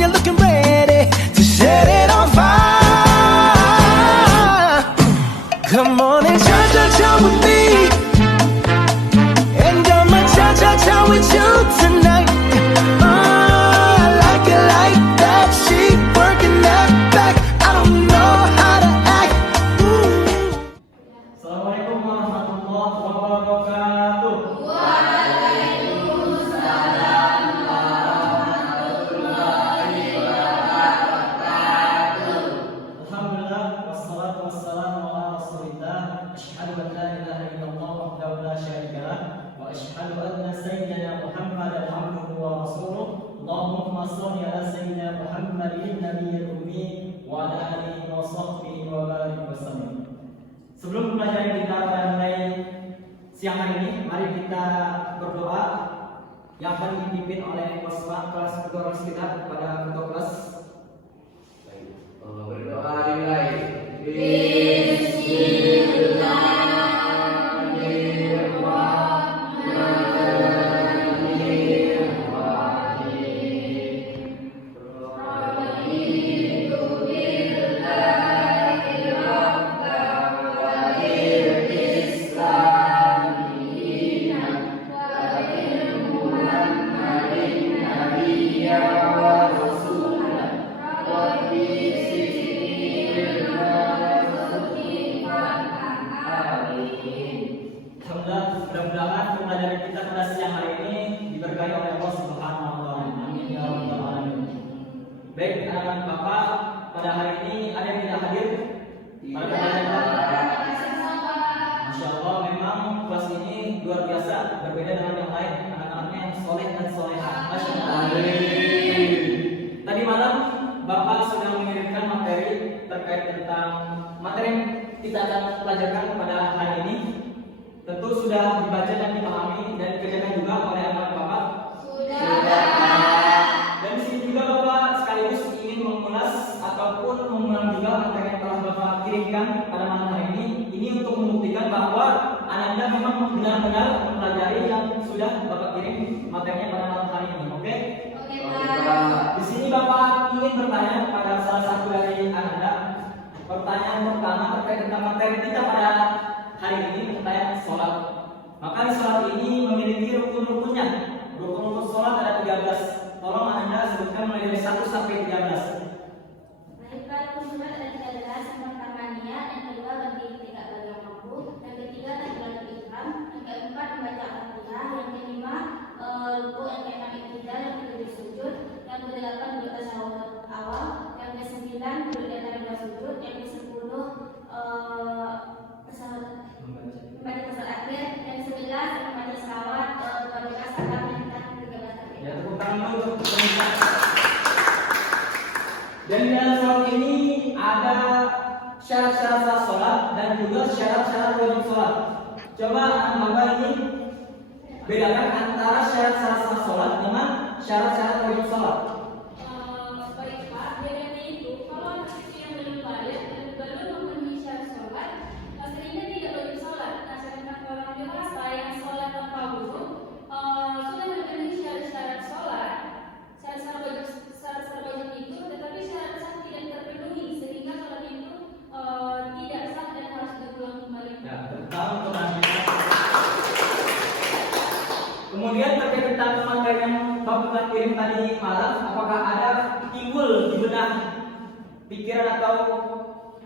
you're looking ready to set it on fire. Come on and cha-cha-cha with me, and I'ma cha-cha-cha with you tonight. Oh, I like it like that. She working that back. I don't know how to act. Ooh. Assalamualaikum warahmatullahi wabarakatuh. Waalaikumsalam warahmatullahi wabarakatuh. Alhamdulillah wassalatu wassalamu ala Rasulillah. Asyhadu an la ilaha illallah wahdahu la syarika lah wa asyhadu anna sayyidina Muhammadan abduhu wa rasuluh. Allahumma shalli ala sayyidina Muhammadin nabiyil ummi wa ala alihi wa sahbihi wa barik wasallam. Sebelum mempelajari kita pada mulai siang hari ini, mari kita berdoa yang akan dipimpin oleh kelas ketua kita pada ketua kelas. Berdoa dimulai. Alhamdulillah, mudah-mudahan pembelajaran kita pada siang hari ini diberkahi oleh Allah Subhanahu wa taala. Amin ya rabbal alamin. Baik, anak-anak Bapak, pada hari ini ada yang tidak hadir? Pada pembelajaran Masya Allah, memang kelas ini luar biasa, berbeda dengan yang lain. Anak-anaknya yang soleh dan solehah. Masya Allah. Tadi malam Bapak sudah mengirimkan materi terkait tentang materi yang kita akan pelajarkan pada hari ini. Tentu sudah dibaca dan dipahami dan dikerjakan juga oleh anak Bapak. Sudah. Dan di sini juga Bapak sekaligus ingin mengulas ataupun mengulang juga materi yang telah Bapak kirimkan pada malam hari ini. Ini untuk membuktikan bahwa Anda memang benar-benar mempelajari yang sudah Bapak kirim materinya pada malam hari ini. Oke? Oke, Pak. Di sini Bapak ingin bertanya kepada salah satu dari Anda. Pertanyaan pertama terkait tentang materi kita pada hari ini, pertanyaan sholat. Maka di sholat ini memiliki rukun-rukunnya. Rukun-rukun sholat ada 13. Tolong Anda sebutkan mulai dari 1 sampai 13. Baik, Pak. Rukun sholat ada 13. Yang pertama niat, yang kedua berdiri tegak bagi yang mampu, yang ketiga takbiratul ihram, yang keempat membaca Al-Fatihah, yang kelima ruku, yang keenam iktidal, yang ketujuh sujud, yang kedelapan duduk tasyahud awal, yang kesembilan duduk di antara dua sujud, yang kesepuluh membaca tasawuf akhir, yang 11 membaca selawat 12 salam, yang 13 takbir. Ya, tepuk tangan dulu untuk pemirsa. Dan di dalam sholat ini ada syarat-syarat sah sholat dan juga syarat-syarat wajib sholat. Coba Bapak ini bedakan antara syarat-syarat sah sholat dengan syarat-syarat wajib sholat. Baik Pak, bedanya itu kalau anak kecil yang belum balik dan belum memenuhi syarat sholat, seringnya tidak wajib sholat. Nah, sedangkan orang dewasa yang sholat tanpa wudu sudah memenuhi syarat-syarat sholat, syarat-syarat wajib itu, tetapi syarat sah tidak terpenuhi sehingga sholat itu tidak sah dan harus diulang kembali. Ya, tahu untuk Anda. Kemudian terkait tentang materi yang Bapak kirim tadi malam, apakah ada timbul di benak pikiran atau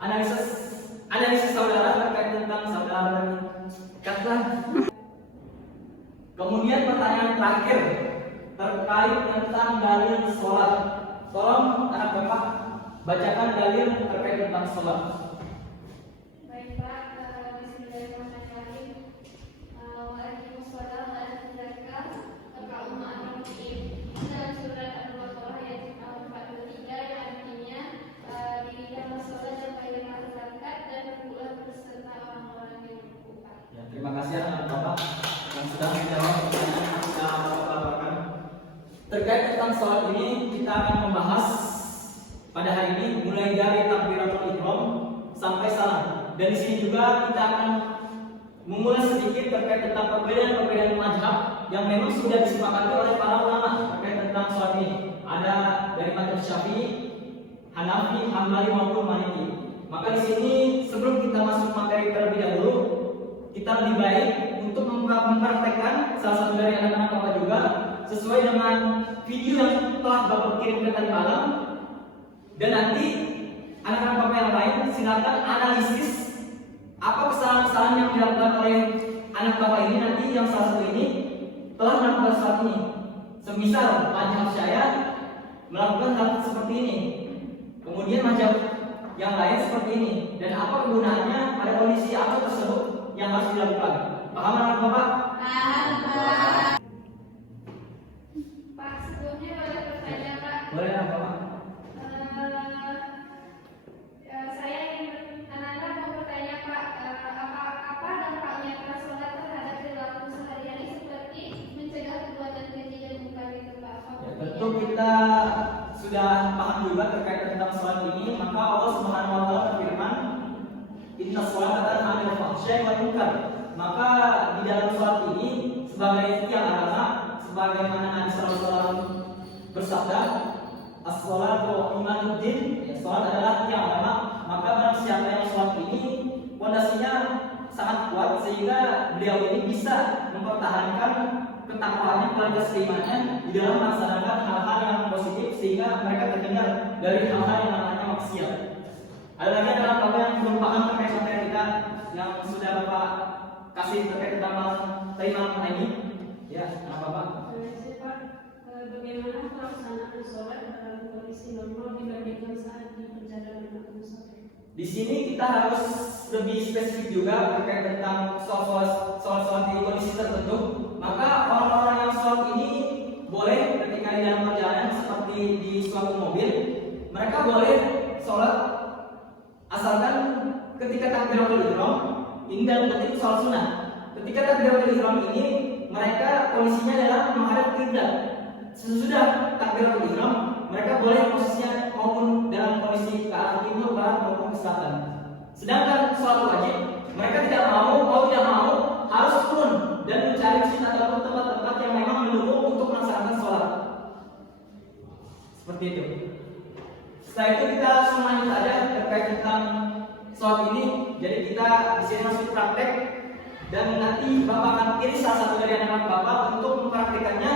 analisis saudara terkait tentang saudara kata? Kemudian pertanyaan terakhir terkait tentang dalil sholat. Tolong anak Bapak bacakan dalil terkait tentang sholat. Baik Pak, bismillahirrahmanirrahim. Waalaikumsalam warahmatullahi wabarakatuh. Dalam surat Al-Baqarah ayat 43 yang artinya dirikanlah sholat dan bayarlah zakat dan berbuat beserta orang-orang yang berkuat. Ya, terima kasih anak Bapak yang sudah menjawab pertanyaan yang sudah Bapak laporkan. Terkait tentang sholat ini kita akan membahas pada hari ini mulai dari takbiratul ihram sampai salam. Dan di sini juga kita akan mengulas sedikit terkait tentang perbedaan-perbedaan mazhab yang memang sudah disepakati oleh para ulama terkait tentang sholat ini. Ada dari mazhab Syafi'i, Hanafi, Hambali maupun Maliki. Maka di sini sebelum kita masuk materi terlebih dahulu, kita lebih baik untuk mempraktekkan salah satu dari anak-anak Bapak juga sesuai dengan video yang telah Bapak kirimkan tadi malam. Dan nanti anak-anak Bapak yang lain silakan analisis apa kesalahan-kesalahan yang dilakukan oleh anak Bapak ini nanti yang salah satu ini telah melakukan sesuatu ini. Semisal mazhab saya melakukan hal seperti ini, kemudian mazhab yang lain seperti ini, dan apa kegunaannya pada kondisi apa tersebut yang harus dilakukan. Paham anak Bapak? Paham, Pak. Pak, sebelumnya boleh bertanya, Pak? Boleh anak Bapak? Saya ingin anak-anak mau bertanya, Pak, apa dampaknya sholat terhadap perilaku sehari-hari seperti mencegah perbuatan keji dan munkar itu, Pak? Ya, tentu kita sudah paham juga terkait tentang sholat ini. Maka Allah Subhanahu wa taala berfirman, "Inna sholata tanha 'anil fahsya'i wal munkar." Maka di dalam sholat ini sebagai tiang agama, sebagaimana Nabi sallallahu alaihi wasallam bersabda, "As-sholatu imaduddin." Ya, sholat adalah tiang agama. Maka barang siapa yang sholat ini pondasinya sangat kuat sehingga beliau ini bisa mempertahankan ketakwaannya, kualitas keimanannya di dalam melaksanakan hal-hal yang positif sehingga mereka terhindar dari hal-hal yang namanya maksiat. Ada lagi adalah Bapak yang belum paham terkait materi kita yang sudah Bapak kasih terkait tentang malam ini. Ya, anak Bapak. Pak, bagaimana pelaksanaan sholat dalam kondisi normal dibandingkan saat di perjalanan musafir? Di sini kita harus lebih spesifik juga terkait tentang sholat di kondisi tertentu. Maka orang-orang yang sholat ini boleh ketika di dalam perjalanan seperti di suatu mobil, mereka boleh sholat asalkan ketika takbiratul ihram ini dalam konteks sholat sunnah. Ketika takbiratul ihram ini mereka kondisinya adalah menghadap kiblat. Sesudah takbiratul ihram mereka boleh posisinya maupun dalam kondisi ke arah timur, barat maupun ke selatan. Sedangkan sholat wajib mereka tidak mau tidak mau harus turun dan mencari masjid ataupun tempat-tempat yang memang mendukung untuk melaksanakan sholat. Seperti itu. Setelah itu kita langsung lanjut aja terkait tentang sholat ini. Jadi kita di sini masuk praktek dan nanti Bapak akan pilih salah satu dari anak-anak Bapak untuk mempraktikannya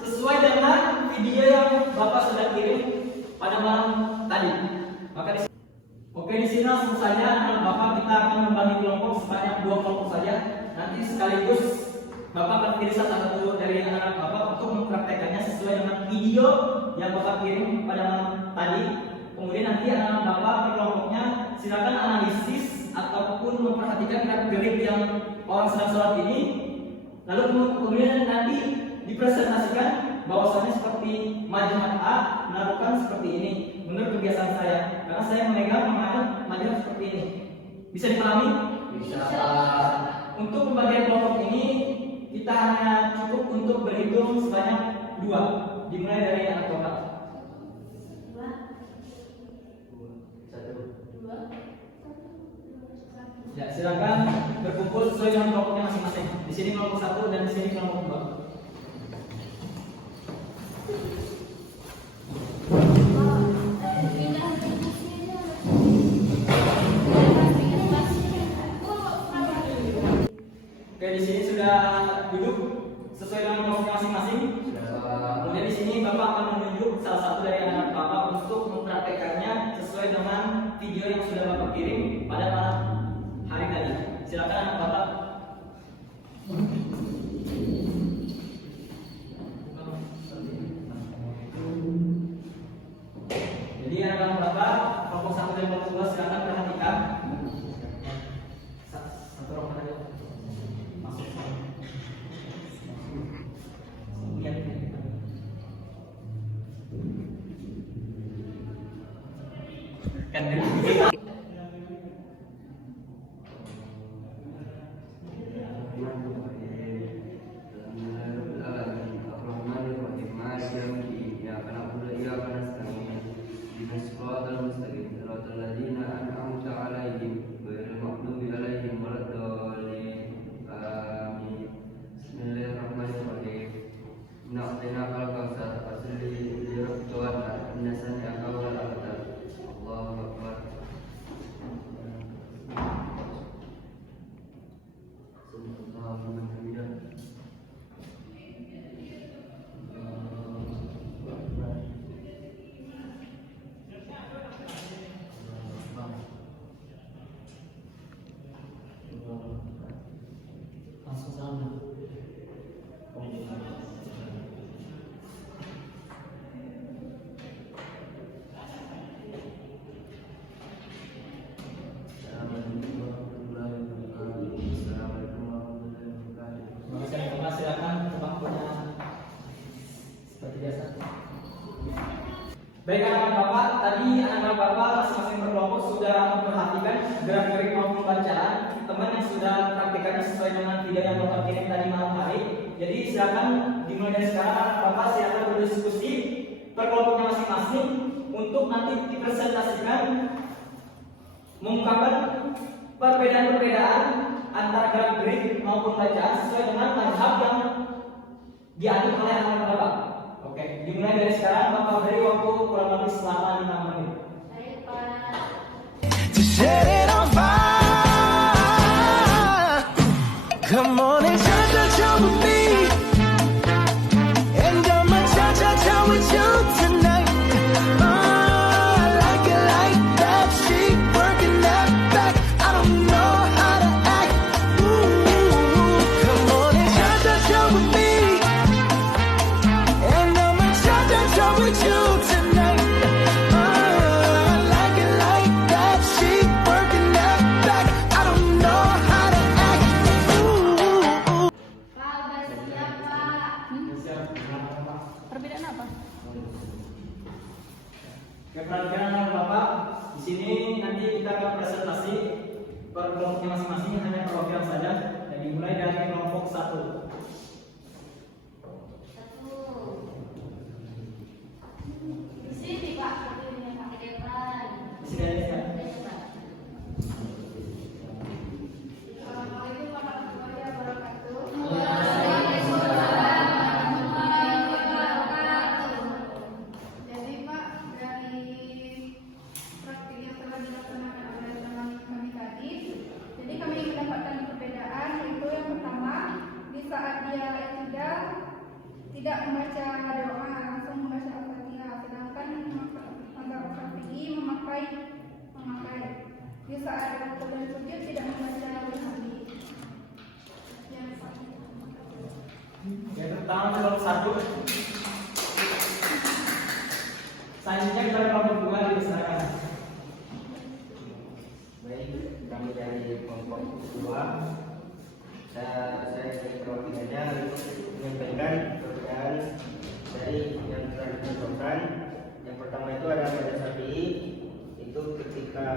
sesuai dengan video yang Bapak sudah kirim pada malam tadi. Maka di sini langsung saja anak Bapak kita akan membagi kelompok sebanyak 2 kelompok saja. Nanti sekaligus Bapak akan pilih salah satu dari anak-anak Bapak untuk mempraktekannya sesuai dengan video yang Bapak kirim pada malam tadi. Kemudian nanti anak-anak Bapak per kelompoknya silakan analisis ataupun memperhatikan gerak-gerik yang orang sedang sholat ini. Lalu kemudian nanti dipresentasikan bahwasannya seperti mazhab A melakukan seperti ini menurut kebiasaan saya, karena saya memegang menganut mazhab seperti ini. Bisa dipahami? Bisa. Untuk pembagian kelompok ini kita hanya cukup untuk berhitung sebanyak 2, dimulai dari anak Bapak. 1. Ya, silakan berkumpul sesuai dengan kelompoknya masing-masing. Di sini kelompok 1 dan di sini kelompok 2. Oke, di sini sudah duduk sesuai dengan kelompoknya masing-masing. Kemudian di sini Bapak akan menunjuk salah satu dari anak Bapak untuk mempraktekannya sesuai dengan video yang sudah Bapak kirim pada malam hari tadi. Silakan anak Bapak. Jadi anak Bapak kelompok 1 dan kelompok 2 silakan perhatikan. Satu rombongan aja. Masuk. Lihat. Kan Nah, kalau kau saat asli dia tuan, nasan yang biasa. Baik anak-anak Bapak, tadi anak-anak Bapak masing-masing berkelompok sudah memperhatikan gerak-gerik maupun bacaan teman yang sudah praktikannya sesuai dengan video yang Bapak kirim tadi malam hari. Jadi silakan dimulai dari sekarang anak Bapak silakan berdiskusi per kelompoknya masing-masing untuk nanti dipresentasikan mengungkapkan perbedaan-perbedaan antara gerak-gerik maupun bacaan sesuai dengan mazhab yang dianut oleh anak-anak Bapak. Oke, dimulai dari sekarang. Bapak beri waktu kurang lebih selama 5 menit. Baik, Pak. To set it on fire. Come on and cha-cha-cha with me. And I'ma cha-cha-cha with you tonight. Oh, I like it like that. She working that back. I don't know how to act. Ooh, come on and cha-cha-cha with me. And I'ma cha-cha-cha with you tonight. Oh, I like it like that. She working that back. I don't know how to act. Ooh. Pak, udah siap, Pak. Perbedaan apa? Perhatikan anak Bapak, di sini nanti kita akan presentasi per kelompoknya masing-masing hanya program saja. Dan dimulai dari kelompok 1. Di sini, Pak. Ini Pak ke depan. Di sini aja. Assalamualaikum warahmatullahi wabarakatuh. Jadi Pak, dari praktik yang telah dilaksanakan oleh teman kami tadi, jadi kami mendapatkan perbedaan, yaitu yang pertama, di saat dia tidak membaca doa, langsung membaca Al-Fatihah, sedangkan mazhab Syafi'i memakai di saat rukuk dan sujud tidak membaca Al-Fatihah. Yang pertama kelompok 1. Selanjutnya kita kelompok 2 diserahkan. Baik, kami dari kelompok 2. Saya perwakilannya untuk menyampaikan perbedaan dari yang telah dicontohkan. Yang pertama itu ada pada Syafi'i, itu ketika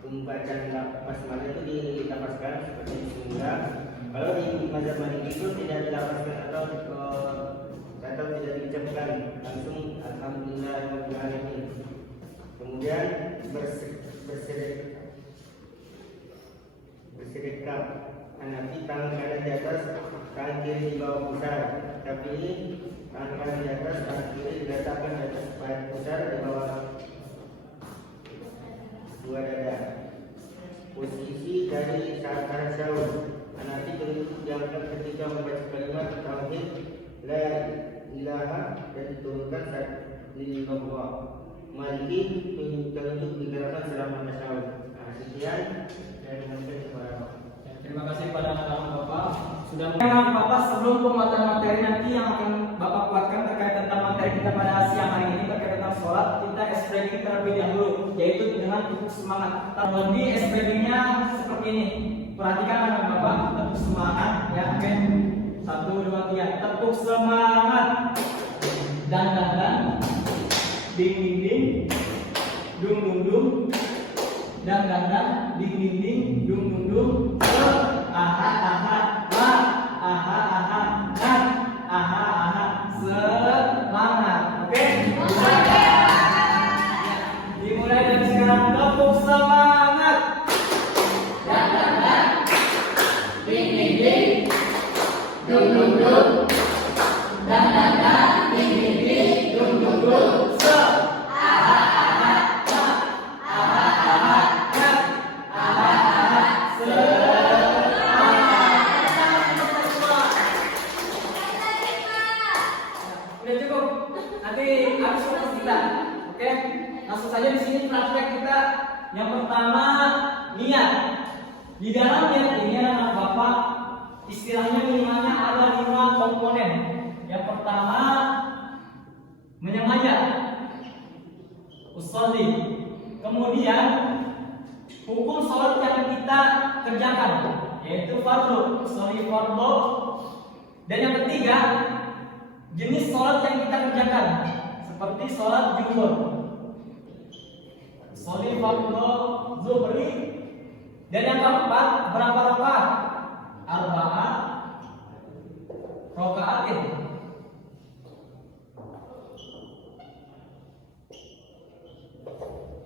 pembacaan basmalah itu dilafazkan seperti bismillah. Kalau di mazhab Maliki itu tidak dilafazkan atau tidak diucapkan, langsung alhamdulillah alamin. Kemudian bersedekah Hanafi tangan kanan di atas, tangan kiri di bawah pusar. Tapi tangan kanan di atas, tangan kiri diletakkan di atas pusar di bawah dua dada. Posisi dari saat sahur, Hanafi berlutut diangkat ketika membaca kalimat tauhid la ilaha dan diturunkan saat lillah. Maliki menunjuk digerakan selama tasyahud. Sekian dari kepada Terima kasih kepada anak-anak Bapak sudah mendengar Bapak. Sebelum penguatan materi nanti yang akan Bapak kuatkan terkait tentang materi kita pada siang hari ini terkait tentang sholat, kita SPG terlebih dahulu, yaitu dengan tepuk semangat. Terlebih SPG-nya seperti ini. Perhatikan anak Bapak, tepuk semangat ya. Oke, 1, 2, 3, tepuk semangat. Dan ding ding ding, dung dung dung, dan ding ding ding, dung dung dung. Aha aha wa aha aha dan aha aha semangat. Oke? Dimulai dari sekarang, tepuk semangat. Dan ding ding ding, dung dung dung, dan ding ding ding, dung dung dung. Udah cukup. Nanti habis fokus kita. Oke? Langsung saja di sini praktek kita. Yang pertama, niat. Di dalam niat ini anak Bapak istilahnya minimalnya ada 5 komponen. Yang pertama, menyengaja. Usolli. Kemudian hukum sholat yang kita kerjakan, yaitu fardu, usolli fardu. Dan yang ketiga, jenis sholat yang kita kerjakan, seperti sholat zuhur, sholat fardu zuhri. Dan yang keempat, berapa rakaat? 4 rakaatin.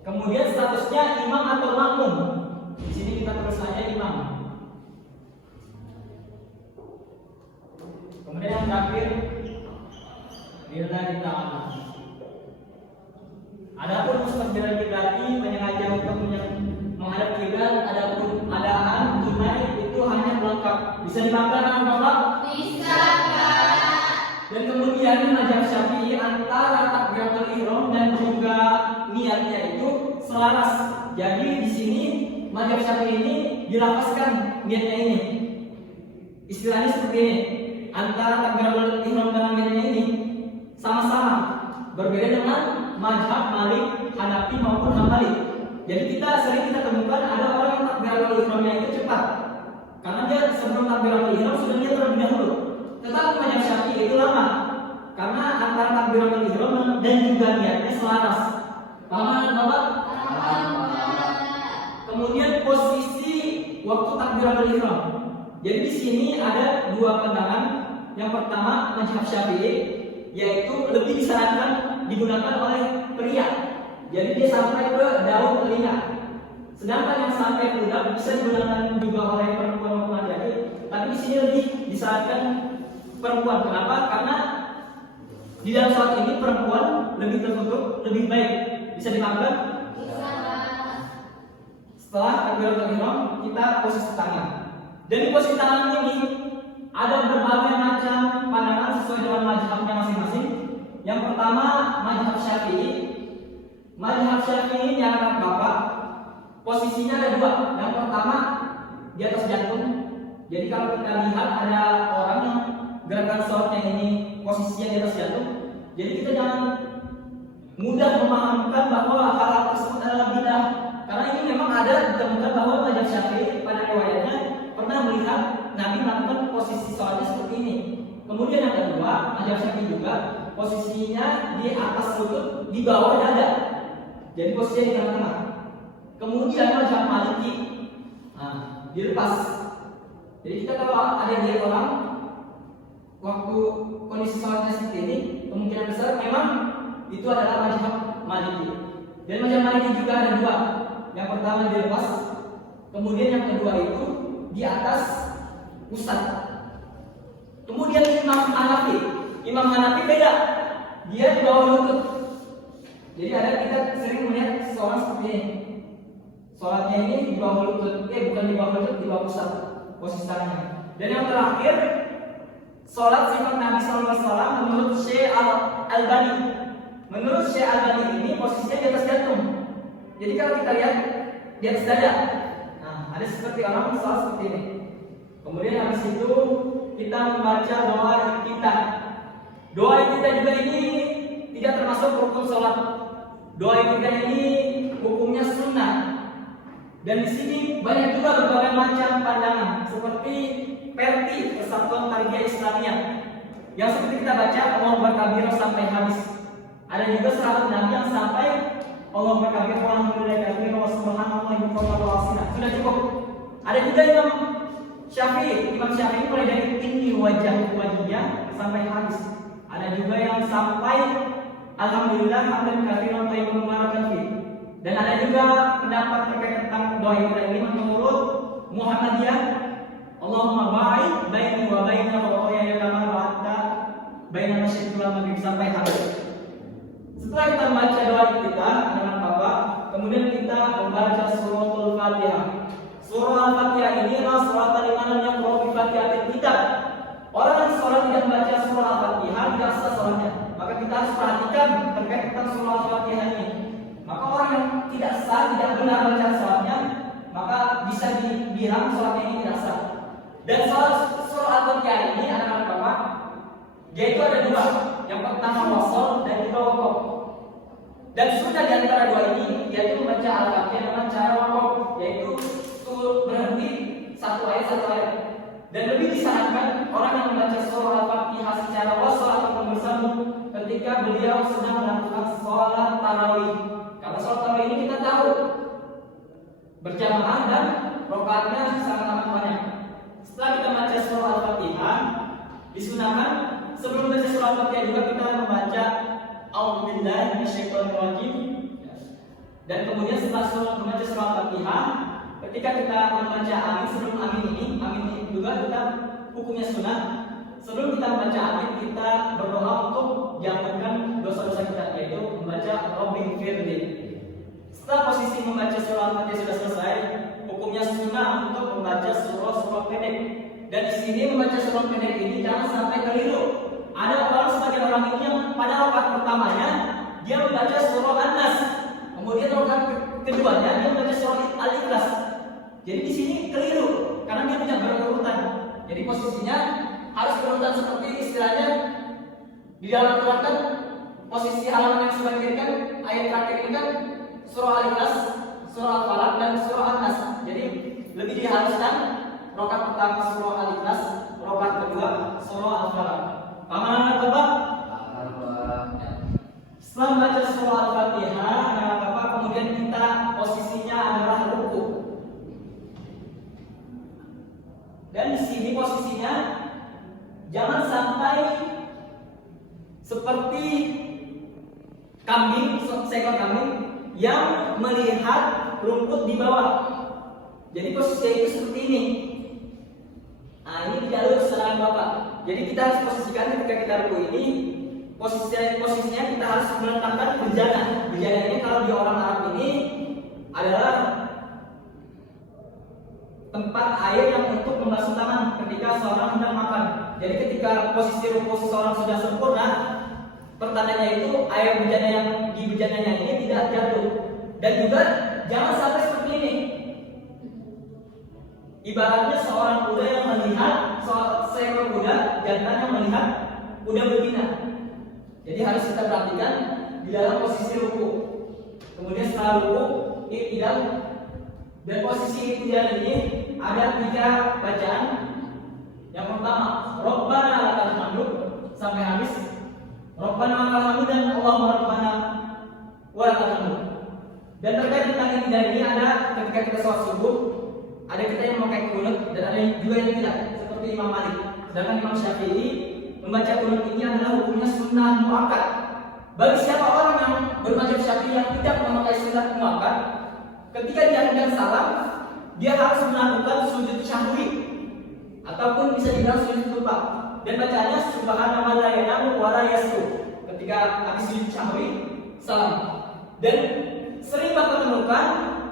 Kemudian statusnya imam atau makmum. Di sini kita tulis saja imam. Kemudian yang terakhir, lillahi ta'ala. Adapun mustaqbilal kiblati menyengaja untuk menghadap kiblat, adapun adaan tunai itu hanya pelengkap. Bisa dimakan dengan Bapak? Bisa, Kak. Dan kemudian mazhab Syafi'i antara takbiratul ihram dan juga niatnya itu selaras. Jadi di sini mazhab Syafi'i ini dilafazkan niatnya ini. Istilahnya seperti ini. Antara takbiratul ihram dan niatnya ini sama-sama. Berbeda dengan mazhab Malik, Hanafi maupun Hambali. Jadi sering kita temukan ada orang yang takbiratul ihramnya itu cepat. Karena dia sebelum takbiratul ihram sudah niat terlebih dahulu. Tetapi mazhab Syafi'i itu lama. Karena antara takbiratul ihram dan juga niatnya selaras. Paham Bapak? Kemudian posisi waktu takbiratul ihram. Jadi di sini ada dua pandangan. Yang pertama mazhab Syafi'i, yaitu lebih disarankan digunakan oleh pria. Jadi dia sampai ke daun telinga. Sedangkan yang sampai ke pundak bisa digunakan juga oleh perempuan maupun laki-laki. Tapi di sini lebih disarankan perempuan. Kenapa? Karena di dalam sholat ini perempuan lebih tertutup, lebih baik. Bisa dimakan? Bisa. Setelah takbiratul ihram kita posisi tangan. Dan di posisi tangan ini ada berbagai macam pandangan sesuai dengan mazhabnya masing-masing. Yang pertama mazhab Syafi'i. Mazhab Syafi'i yang akan Bapak posisinya ada dua. Yang pertama di atas jantung. Jadi kalau kita lihat ada orang yang gerakan sholatnya ini posisinya di atas jantung, jadi kita jangan mudah memahamkan bahwa hal tersebut adalah bidah. Karena ini memang ada ditemukan bahwa mazhab Syafi'i pada riwayatnya pernah melihat Nabi melakukan posisi sholatnya seperti ini. Kemudian yang kedua, mazhab Syafi'i juga posisinya di atas lutut, di bawah dada. Jadi posisinya di tengah-tengah. Kemudian mazhab Maliki, dilepas. Jadi kita kalau ada lihat orang waktu kondisi sholatnya seperti ini, kemungkinan besar memang itu adalah mazhab Maliki. Dan mazhab Maliki juga ada dua. Yang pertama dilepas, kemudian yang kedua itu di atas pusat. Kemudian Imam Hanafi beda, dia di bawah lutut. Jadi kita sering melihat seorang seperti ini. Sholatnya ini di bawah lutut, bukan di bawah lutut, di bawah pusat posisi tangannya. Dan yang terakhir, sholat sifat Nabi SAW menurut Syekh Al-Albani. Menurut Syekh Al-Albani ini posisinya di atas jantung. Jadi kalau kita lihat di atas dada, ada seperti orang sholat seperti ini. Kemudian habis itu kita membaca doa kita. Doa kita juga ini tidak termasuk rukun sholat. Doa kita ini hukumnya sunnah. Dan di sini banyak juga berbagai macam pandangan, seperti Perti Persatuan Tarbiyah Islamiyah, yang seperti kita baca Allahu Akbar kabir sampai habis. Ada juga sahabat Nabi yang sampai Allahu Akbar kabir walhamdulillahi kabir wa subhanallahi wa sudah cukup. Ada juga Imam Syafi'i mulai dari tinggi wajahnya sampai habis. Ada juga yang sampai alhamdulillah hamdan katsiran thayyiban mubarakan fi. Dan ada juga pendapat terkait tentang doa kita ini menurut Muhammadiyah, Allahumma ba'id baini wa baina khataaya kama ba'adta baina masyriqi wal maghrib sampai habis. Setelah kita membaca doa kita dengan Bapak, kemudian kita membaca suratul Fatihah. Surah Al-Fatihah ini adalah surah talimanan yang berupa Fatihatul Kitab. Orang yang sholat tidak membaca surah Al-Fatihah tidak sah sholatnya. Maka kita harus perhatikan terkait tentang surah Al-Fatihah ini. Maka orang yang tidak sah, tidak benar baca sholatnya, maka bisa dibilang sholatnya ini tidak sah. Dan surah Al-Fatihah ini anak-anak Bapak, yaitu ada dua. Yang pertama wasol dan juga wakaf. Dan sudah di antara dua ini, yaitu membaca Al-Fatihah dengan cara wakaf, yaitu berhenti satu ayat. Dan lebih disarankan orang yang membaca surah Al-Fatihah secara wasal ataupun bersama ketika beliau sedang melakukan sholat tarawih. Karena sholat tarawih ini kita tahu berjamaah dan rakaatnya sangat amat banyak. Setelah kita baca surah Al-Fatihah, disunahkan sebelum baca surah Al-Fatihah juga kita membaca A'udzubillahi minasyaitonirrajim. Dan kemudian setelah membaca surah Al-Fatihah, ketika kita membaca amin sebelum amin ini juga kita hukumnya sunnah. Sebelum kita membaca amin, kita berdoa untuk diampunkan dosa-dosa kita, yaitu membaca Rabbighfirli. Setelah posisi membaca surah Al-Fatihah sudah selesai, hukumnya sunnah untuk membaca surah-surah pendek. Dan di sini membaca surah pendek ini jangan sampai keliru. Ada sebagian orang ini yang pada rakaat pertamanya dia membaca surah An-Nas, kemudian rakaat keduanya dia membaca surah Al-Ikhlas. Jadi di sini keliru karena dia tidak berurutan. Jadi posisinya harus berurutan seperti istilahnya di dalam Quran kan posisi halaman yang sebelah kiri kan ayat terakhir ini kan surah Al-Ikhlas, surah Al-Falaq dan surah An-Nas. Jadi lebih diharuskan rakaat pertama surah Al-Ikhlas, rakaat kedua surah Al-Falaq. Paham Bapak? Setelah membaca surah Al-Fatihah, Bapak kemudian kita posisinya adalah ruku. Dan di sini posisinya jangan sampai seperti kambing, seekor kambing yang melihat rumput di bawah. Jadi posisinya itu seperti ini. Nah, ini tidak lurus serangan Bapak. Jadi kita harus posisikan ketika kita ruku ini, posisinya kita harus meletakkan bejana. Bejana ini kalau di orang Arab ini adalah tempat air yang untuk membasuh tangan ketika seorang hendak makan. Jadi ketika posisi ruku seseorang sudah sempurna, pertandanya itu air bejana yang di bejananya ini tidak jatuh. Dan juga jangan sampai seperti ini. Ibaratnya seorang kuda yang melihat seekor kuda jantan yang melihat kuda betina. Jadi harus kita perhatikan di dalam posisi ruku. Kemudian setelah ruku i'tidal. Dan posisi i'tidal ini ada 3 bacaan. Yang pertama, Rabbana lakal hamdu sampai habis. Rabbana lakal hamdu dan Allahumma rabbana wa lakal hamdu. Dan terkait tentang i'tidal ini ada ketika kita sholat subuh, ada kita yang memakai kunut dan ada juga yang tidak, seperti Imam Malik. Sedangkan Imam Syafi'i membaca kunut ini adalah hukumnya sunnah muakkad. Bagi siapa orang yang bermadzhab Syafi'i yang tidak memakai sunnah muakkad, ketika dia hendak salam, dia harus melakukan sujud syahwi ataupun bisa dibilang sujud lupa. Dan bacaannya subhanallah la yanamu wa la yasku. Ketika habis sujud syahwi, salam. Dan sering Bapak temukan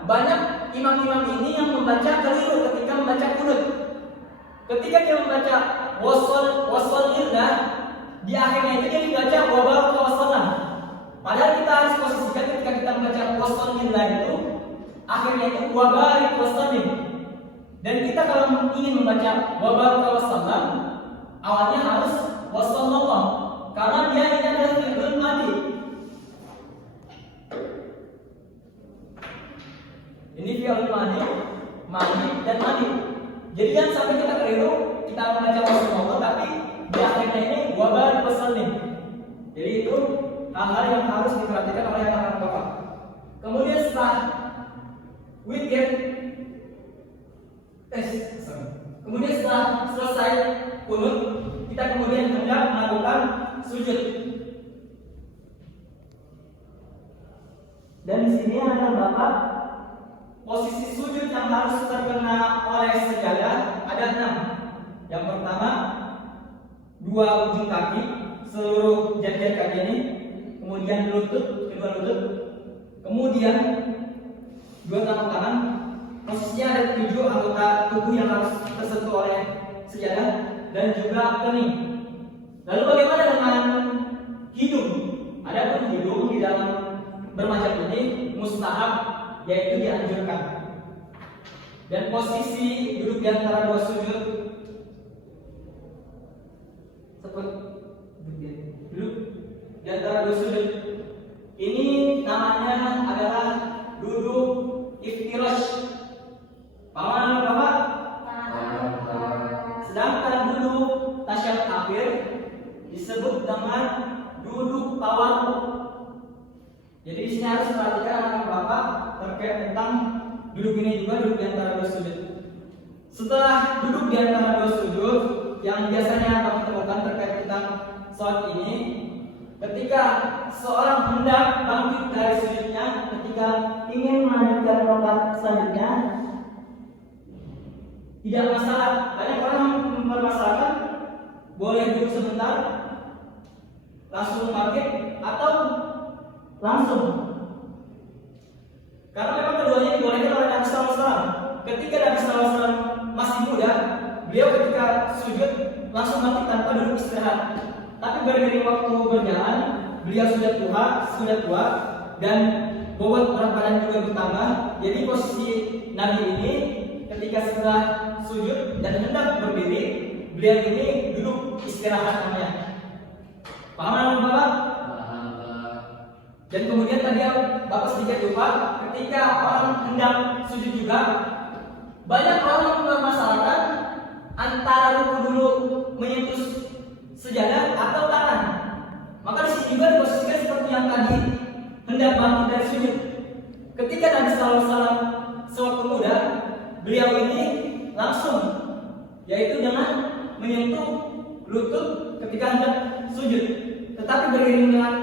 banyak imam-imam ini yang membaca keliru ketika membaca kunut. Ketika dia membaca wasol lillah, di akhirnya itu dia dibaca wabarak wasallam. Padahal kita harus posisikan ketika kita membaca wasol lillah itu akhirnya itu wabarak wasallim. Dan kita kalau ingin membaca wabarak wasallam, awalnya harus wasallallahu karena dia ini adalah fi'il madhi. Ini fi'il madhi dan madhi. Jadi jangan sampai kita keliru, kita membaca wasallallahu tapi di akhirnya ini wabarak wasallim. Jadi itu hal-hal yang harus diperhatikan oleh anak-anak Bapak. Kemudian setelah witir, kemudian setelah selesai kunut, kita kemudian hendak melakukan sujud. Dan di sini ada Bapak posisi sujud yang harus terkena oleh sejadah ada 6. Yang pertama, 2 ujung kaki, seluruh jari-jari kaki ini, kemudian lutut, kedua lutut, kemudian 2 telapak tangan. Posisinya ada 7 anggota tubuh yang harus tersentuh oleh sejadah dan juga kening. Lalu bagaimana dengan hidung? Adapun hidung di dalam bermadzhab ini mustahab, yaitu dianjurkan. Dan posisi duduk di antara 2 sujud seperti duduk di antara 2 sujud ini namanya adalah duduk iftirash. Paham Bapak? terakhir disebut dengan duduk tawadhu. Jadi di sini harus perhatikan anak Bapak terkait tentang duduk ini juga, duduk di antara dua sujud. Setelah duduk di antara dua sujud yang biasanya kami temukan terkait tentang sholat ini, ketika seorang hendak bangkit dari sujudnya, ketika ingin melanjutkan rakaat selanjutnya, tidak masalah. Banyak orang mempermasalahkan boleh duduk sebentar, langsung bangkit atau langsung. Karena memang keduanya dibolehkan oleh Nabi SAW. Ketika Nabi SAW masih muda, beliau ketika sujud langsung bangkit tanpa duduk istirahat. Tapi beriring waktu berjalan, beliau sudah tua dan bobot berat badan juga bertambah. Jadi posisi Nabi ini ketika setelah sujud dan hendak berdiri, beliau ini duduk istirahat namanya. Paham Bapak? Dan kemudian tadi Bapak sedikit lupa, ketika orang hendak sujud juga, banyak orang mempermasalahkan antara ruku dulu menyentuh sejadah atau tangan. Maka di sini juga diposisikan seperti yang tadi, hendak bangkit dari sujud. Ketika Nabi SAW sewaktu muda, beliau ini langsung, yaitu dengan menyentuh lutut ketika hendak sujud. Tetapi beriring dengan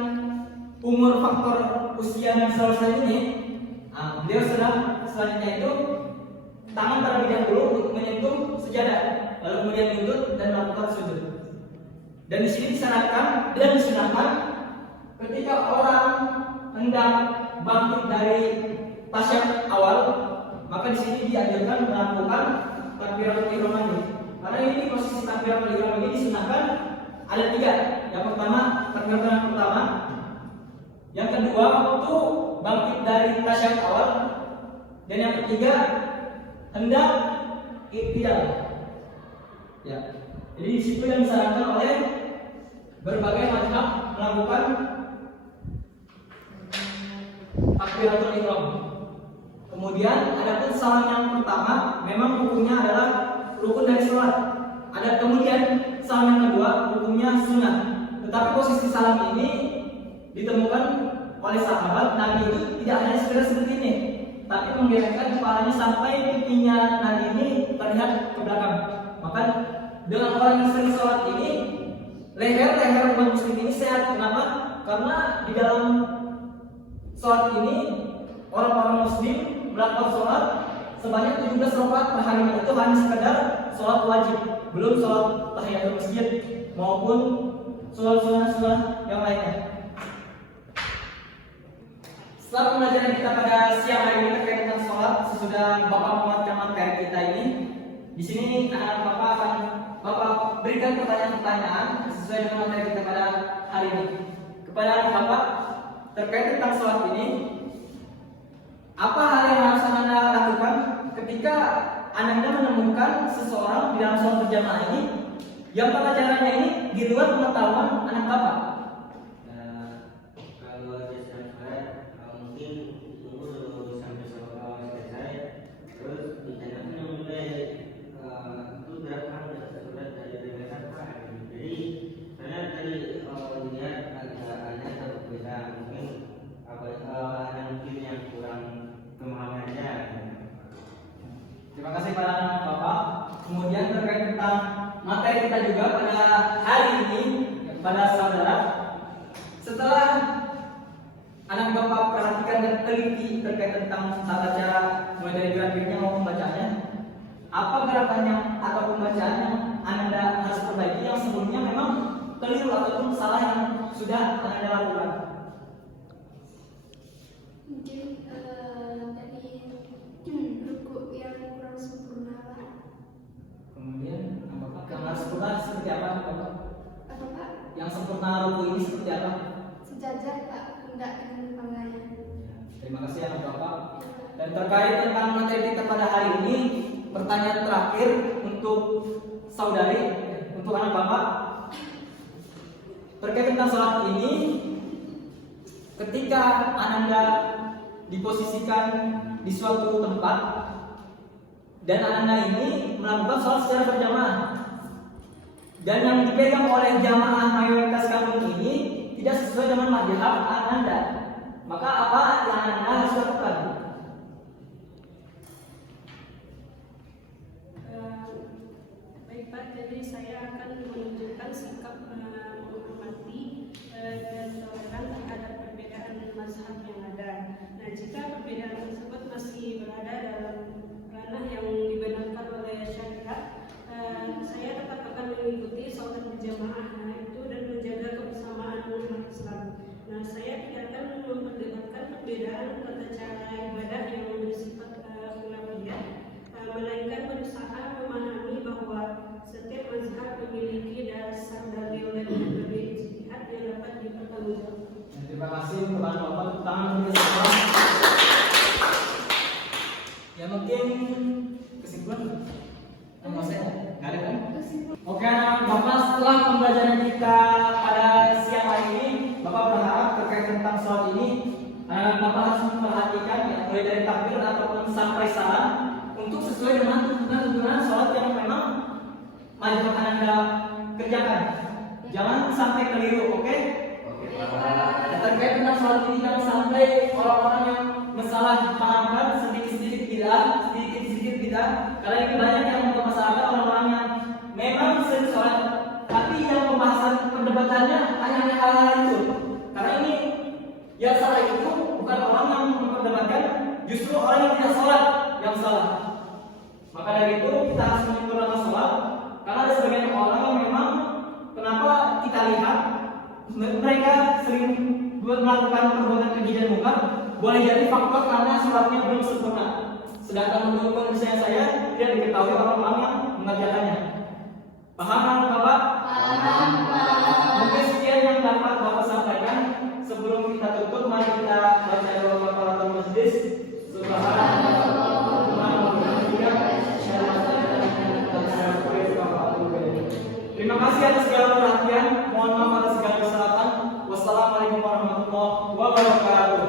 umur faktor usia yang selesai ini, beliau selanjutnya itu tangan terlebih dahulu untuk menyentuh sejadah, lalu kemudian lutut dan melakukan sujud. Dan di sini disarankan dan disunahkan ketika orang hendak bangkit dari tasyahud awal, maka di sini dianjurkan melakukan takbiratul ihram ini. Karena ini posisi takbiratul ihram ini disunahkan ada 3. Yang pertama takbiratul ihram pertama, yang kedua waktu bangkit dari tasyahud awal, dan yang ketiga hendak iktidal. Ya. Jadi di situ yang disarankan oleh berbagai mazhab melakukan takbiratul ihram. Kemudian adapun salam yang pertama memang rukunnya adalah rukun dari sholat. Ada kemudian salam yang kedua rukunnya sunnah. Tetapi posisi salam ini ditemukan oleh sahabat Nabi itu tidak hanya sekedar seperti ini, tapi menggerakkan kepalanya sampai pipinya Nabi ini terlihat ke belakang. Maka dengan orang yang sering sholat ini, leher umat muslim ini sehat. Kenapa? Karena di dalam sholat ini orang-orang muslim melakukan sholat sebanyak 17 rakaat per hari. Itu hanya sekedar sholat wajib, belum sholat tahiyatul masjid maupun sholat sunnah yang lainnya. Setelah pembelajaran kita pada siang hari ini terkait tentang sholat, sesudah Bapak menguatkan materi kita ini, di sini anak Bapak akan Bapak berikan pertanyaan-pertanyaan sesuai dengan materi kita pada hari ini. Kepada anak Bapak terkait tentang sholat ini, apa hal yang harus Anda lakukan ketika Anda menemukan seseorang di dalam sholat berjamaah ini yang pelajarannya ini di luar pengetahuan anak Bapak? Terima kasih pada anak Bapak. Kemudian terkait tentang materi kita juga pada hari ini pada saudara, setelah anak Bapak perhatikan dan teliti terkait tentang tata cara mulai dari gerak-geriknya maupun bacanya, apa gerakannya atau pembacaan yang Anda harus perbaiki yang sebelumnya memang keliru ataupun salah yang sudah Anda lakukan? Mungkin tadi ruku yang kurang sempurna lah. Kemudian Bapak yang harus sempurna seperti apa Bapak? Apa Pak? Yang sempurna ruku ini seperti apa? Sejajar Pak, enggak dengan tangannya. Terima kasih anak Bapak. Dan terkait tentang materi kita pada hari ini, pertanyaan terakhir untuk saudari, untuk anak Bapak terkait tentang sholat ini. Ketika Anda diposisikan di suatu tempat dan Anda ini melakukan sholat secara berjamaah, Dan yang dipegang oleh jamaah mayoritas kampung ini tidak sesuai dengan mazhab Anda. Maka apa yang Anda harus lakukan? Baik Pak, jadi saya akan menunjukkan sikap menghormati dan toleran terhadap perbedaan mazhab yang ada. Nah, jika perbedaan tersebut masih berada dalam ranah yang dibenarkan oleh syariat, saya tetap akan mengikuti sholat berjamaah itu dan menjaga kebersamaan umat Islam. Nah, saya tidak akan memperdebatkan perbedaan tata cara ibadah yang bersifat khilafiyah, melainkan berusaha memahami bahwa setiap mazhab memiliki dasar dalil dan berbagai ijtihad yang dapat dipertanggungjawabkan. Terima kasih kepada Bapak, tangan kita semua. Ya mungkin kesimpulan sama saya, nggak ada kan? Oke anak Bapak, setelah pembelajaran kita pada siang hari ini, Bapak berharap terkait tentang sholat ini, Bapak harus memperhatikan ya, mulai dari takbir ataupun sampai salam untuk sesuai dengan tuntunan sholat yang memang mazhab Anda kerjakan. Jangan sampai keliru, oke? Dan terkait tentang sholat ini jangan sampai orang-orang yang mensalahpahamkan sedikit-sedikit tidak. Karena ini banyak yang mempermasalahkan orang-orang yang memang sering sholat, tapi yang pembahasan perdebatannya hanya hal-hal itu. Karena ini yang salah itu bukan orang yang memperdebatkan, justru orang yang tidak sholat yang salah. Maka dari itu kita harus menyempurnakan sholat. Karena ada sebagian orang yang memang kenapa kita lihat mereka sering melakukan perbuatan keji dan munkar, boleh jadi faktor karena sholatnya belum sempurna. Sedangkan untuk kondisi saya tidak diketahui orang-orang yang mengerjakannya. Paham kan Bapak? Paham, Pak. Mungkin sekian yang dapat Bapak sampaikan. Sebelum kita tutup, mari kita baca doa kafaratul majlis. Terima kasih atas segala perhatian. Mohon maaf atas segala kesalahan. Wassalamualaikum warahmatullahi wabarakatuh.